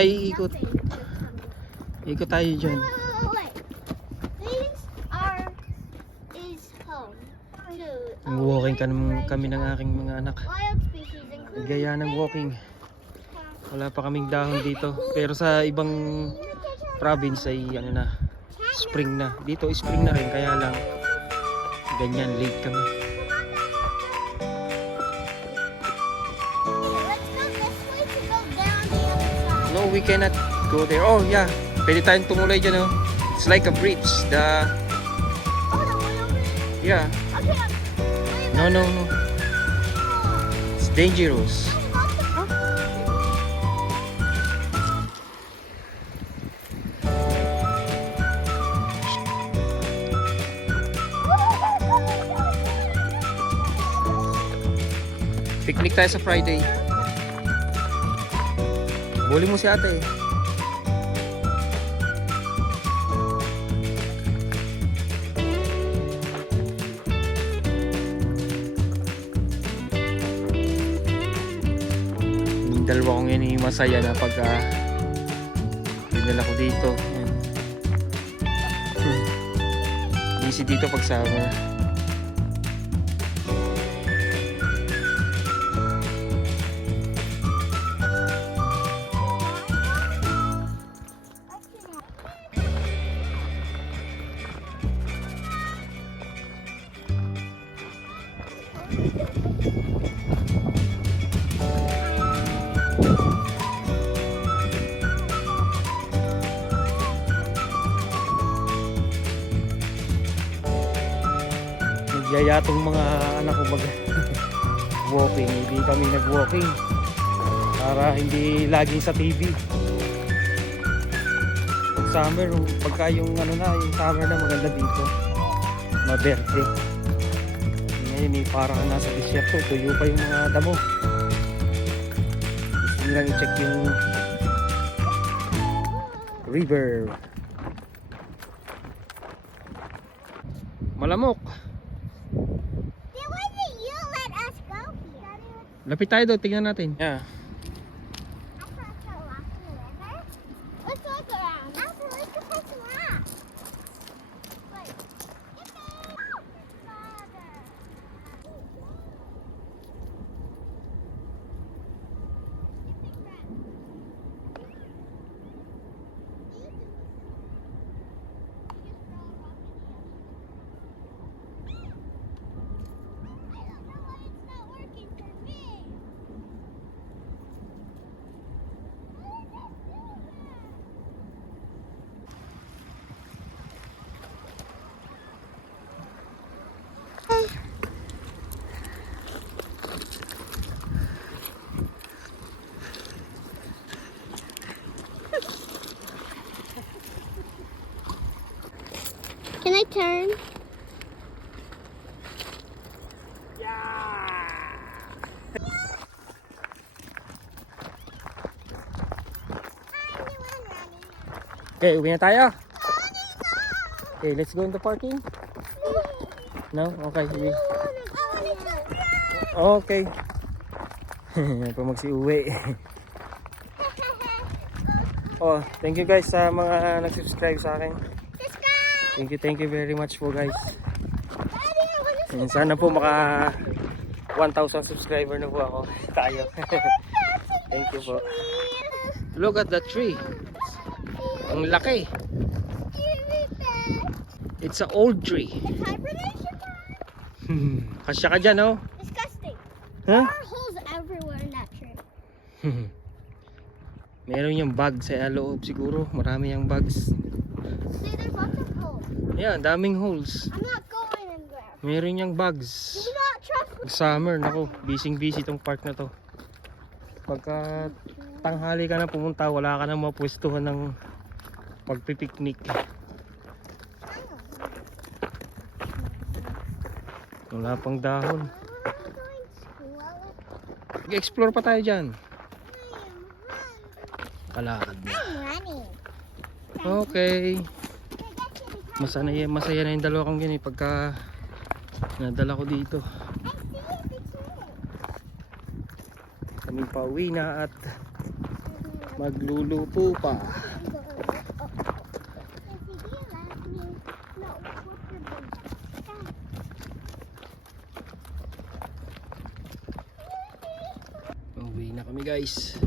tayo iikot. Ikot tayo dyan. Wait. These are is home to Walking kami ng aking mga anak. wild species including Gaya ng walking. Wala pa kaming dahon dito. Pero sa ibang province ay ano na, spring na. Dito spring na rin, kaya lang ganyan, late kami. Let's go this way to go down the other side. No, we cannot go there. Oh yeah, pwede tayong tumulay dyan, oh. It's like a bridge. Oh, the way over there? Yeah. Okay. No. It's dangerous. Picnic tayo sa Friday. Buli mo si ate. Yung dalawa kong yun masaya na pag dinala ko dito. Easy dito pag summer. Nagyaya tong mga anak ko mag walking, hindi kami nag-walking para hindi laging sa TV. Pag summer, pagka yung ano na, yung summer na maganda dito, maberde. Ngayon parang nasa disyerto, tuyo pa yung mga damo. Gusto nilang i-check yung river. Malamok. Why did you let us go here? Lapit tayo doon, tingnan natin. Yeah. Let's go walk the river. Let's look around. After we can take a walk. Wait. Can I turn? Okay, uwi na tayo. Okay, let's go in the parking. No? Okay, uwi. Okay. Pa magsi-uwi. Oh, thank you guys sa mga nag-subscribe sa akin. Thank you very much po guys. And sana po maka 1,000 subscriber na po ako. Tayo. Thank you po. Look at the tree. Ang laki. It's an old tree. It's hibernation. Kasya ka dyan, oh. Disgusting. Huh? There are holes everywhere in that tree. Meron yung bug sa loob siguro. Marami yung bugs. See, there's lots of holes. Yeah, daming holes. I'm not going in there. Meron yung bugs. Do not trust me. Summer, nako, busy tong park na to. Pagka tanghali ka na pumunta, wala ka na mapwestuhan ng pagpipiknik. Wala pang dahon. Mag-explore pa tayo dyan. Kalakad na. Running. Okay. Masaya na yung dalawa kong yun pagka nadala ko dito. Kami pa uwi na at Magluluto pa. Uwi na kami guys.